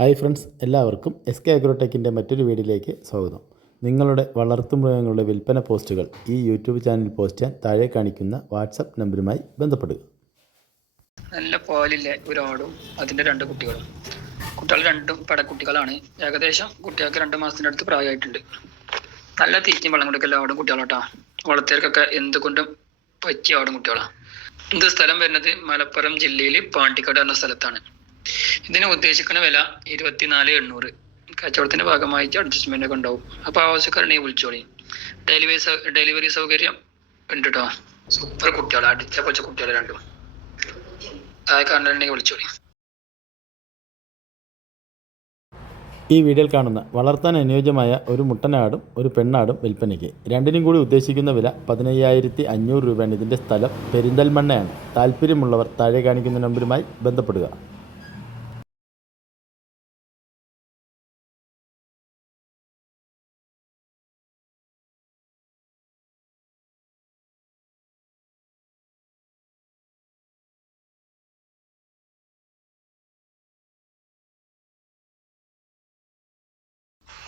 Hi friends എല്ലാവർക്കും S K അഗ്രോടെക്കിന്റെ മറ്റൊരു വീഡിയോയിലേക്ക് സ്വാഗതം. നിങ്ങളുടെ വളർത്തുമൃഗങ്ങളുടെ വിൽപ്പന പോസ്റ്റുകൾ ഈ യൂട്യൂബ് ചാനൽ പോസ്റ്റ് ചെയ്യാൻ താഴെ കാണിക്കുന്ന വാട്സപ്പ് നമ്പറുമായി ബന്ധപ്പെടുക. നല്ല പോലില്ലേ ഒരാടും അതിന്റെ രണ്ട് കുട്ടികളും. കുട്ടികൾ രണ്ടും പടക്കുട്ടികളാണ് ഏകദേശം കുട്ടികൾക്ക് രണ്ട് മാസത്തിന്റെ അടുത്ത് പ്രായമായിട്ടുണ്ട്. നല്ല തീറ്റയും വെള്ളം കൊടുക്കല്ല ആടും കുട്ടികളാട്ടാ. വളർത്തിയവർക്കൊക്കെ എന്തുകൊണ്ടും പറ്റിയ ആടും കുട്ടികളാണ് ഇത് സ്ഥലം വരുന്നത് മലപ്പുറം ജില്ലയിൽ പാണ്ടിക്കാട് എന്ന സ്ഥലത്താണ്. ഇതിന് ഉദ്ദേശിക്കുന്ന വില ഇരുപത്തിനാല് എണ്ണൂറ്. കച്ചവടത്തിന്റെ ഭാഗമായിട്ട് അഡ്ജസ്റ്റ്മെന്റ് ഒക്കെ ഉണ്ടാവും. അപ്പൊ ആവശ്യക്കാരനെ വിളിച്ചോളി. ഡെലിവറി ഡെലിവറി സൗകര്യം ഉണ്ട് കേട്ടോ സൂപ്പർ കുട്ടികളാണ് അടിച്ച പൊച്ച കുട്ടികൾ രണ്ടും. താഴെ കണ്ടിട്ടുണ്ടെങ്കിൽ വിളിച്ചോളി. ഈ വീഡിയോയിൽ കാണുന്ന വളർത്താൻ അനുയോജ്യമായ ഒരു മുട്ടനാടും ഒരു പെണ്ണാടും വിൽപ്പനയ്ക്ക് രണ്ടിനും കൂടി ഉദ്ദേശിക്കുന്ന വില പതിനയ്യായിരത്തി അഞ്ഞൂറ് രൂപയാണ്. ഇതിന്റെ സ്ഥലം പെരിന്തൽമണ്ണയാണ്. താല്പര്യമുള്ളവർ താഴെ കാണിക്കുന്ന നമ്പരുമായി ബന്ധപ്പെടുക.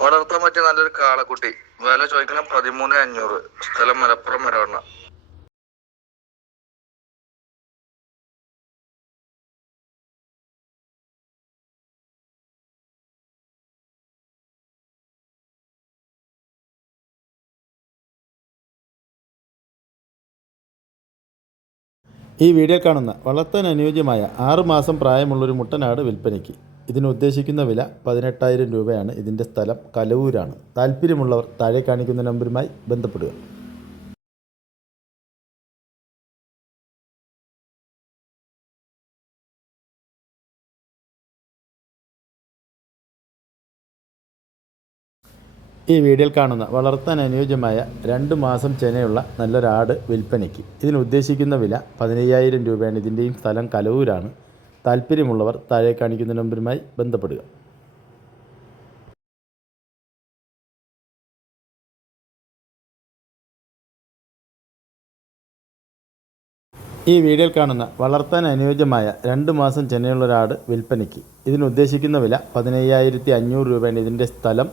വളർത്താൻ പറ്റിയ നല്ലൊരു കാളക്കുട്ടി. വില ചോദിക്കണം പതിമൂന്ന് അഞ്ഞൂറ്. സ്ഥലം മലപ്പുറം വരവണ്ണ. ഈ വീഡിയോ കാണുന്ന വളർത്താൻ അനുയോജ്യമായ ആറുമാസം പ്രായമുള്ളൊരു മുട്ടനാട് വിൽപ്പനയ്ക്ക്. ഇതിന് ഉദ്ദേശിക്കുന്ന വില പതിനെട്ടായിരം രൂപയാണ്. ഇതിന്റെ സ്ഥലം കലവൂരാണ്. താല്പര്യമുള്ളവർ താഴെ കാണിക്കുന്ന നമ്പറുമായി ബന്ധപ്പെടുക. ഈ വീഡിയോയിൽ കാണുന്ന വളർത്താൻ അനുയോജ്യമായ രണ്ട് മാസം ചെനയുള്ള നല്ലൊരാട് വിൽപ്പനയ്ക്ക്. ഇതിന് ഉദ്ദേശിക്കുന്ന വില പതിനയ്യായിരം രൂപയാണ്. ഇതിന്റെയും സ്ഥലം കലവൂരാണ്. താല്പര്യമുള്ളവർ താഴെ കാണിക്കുന്ന നമ്പറുമായി ബന്ധപ്പെടുക. ഈ വീഡിയോയിൽ കാണുന്ന വളർത്താൻ അനുയോജ്യമായ രണ്ട് മാസം ചെന്നൈയുള്ള ഒരാട് വിൽപ്പനയ്ക്ക്. ഇതിനുദ്ദേശിക്കുന്ന വില പതിനയ്യായിരത്തി അഞ്ഞൂറ് രൂപയാണ്. ഇതിന്റെ സ്ഥലം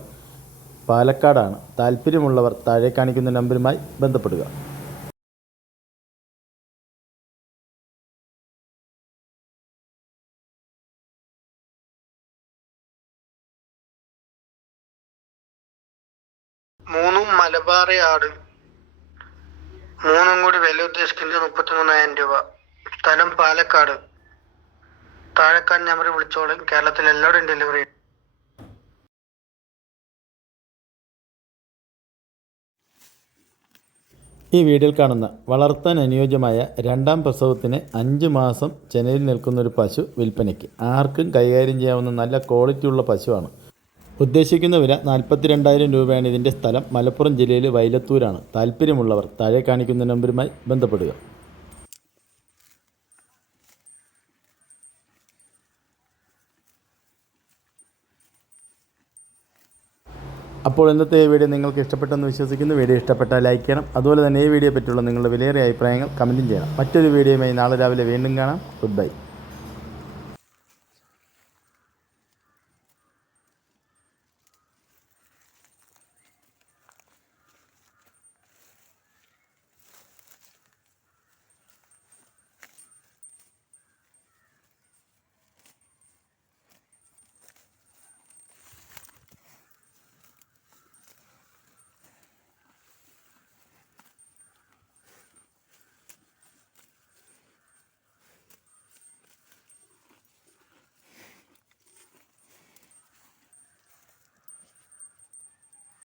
പാലക്കാടാണ്. താല്പര്യമുള്ളവർ താഴെ കാണിക്കുന്ന നമ്പറുമായി ബന്ധപ്പെടുക. മൂന്നും മലബാറി ആട്. മൂന്നും കൂടി വില ഉദ്ദേശിക്കുന്നത് മുപ്പത്തി മൂന്നായിരം രൂപ. സ്ഥലം പാലക്കാട്. താഴെക്കാട് നമ്പർ വിളിച്ചോളും. കേരളത്തിൽ എല്ലാവരും ഡെലിവറി ഈ വീഡിയോയിൽ കാണുന്ന വളർത്താൻ അനുയോജ്യമായ രണ്ടാം പ്രസവത്തിന് അഞ്ച് മാസം ചെനയിൽ നിൽക്കുന്ന ഒരു പശു വിൽപ്പനയ്ക്ക്. ആർക്കും കൈകാര്യം ചെയ്യാവുന്ന നല്ല ക്വാളിറ്റി ഉള്ള പശുവാണ്. ഉദ്ദേശിക്കുന്ന വില നാൽപ്പത്തി രണ്ടായിരം രൂപയാണ് ഇതിന്റെ സ്ഥലം. മലപ്പുറം ജില്ലയിൽ വൈലത്തൂരാണ്. താല്പര്യമുള്ളവർ താഴെ കാണിക്കുന്ന നമ്പറുമായി ബന്ധപ്പെടുക. അപ്പോൾ ഇന്നത്തെ ഈ വീഡിയോ നിങ്ങൾക്ക് ഇഷ്ടപ്പെട്ടെന്ന് വിശ്വസിക്കുന്നു. വീഡിയോ ഇഷ്ടപ്പെട്ടാൽ ലൈക്ക് ചെയ്യണം. അതുപോലെ തന്നെ ഈ വീഡിയോ പറ്റിയുള്ള നിങ്ങളുടെ വിലയേറിയ അഭിപ്രായങ്ങൾ കമന്റും ചെയ്യണം. മറ്റൊരു വീഡിയോയുമായി നാളെ രാവിലെ വീണ്ടും കാണാം. Good bye.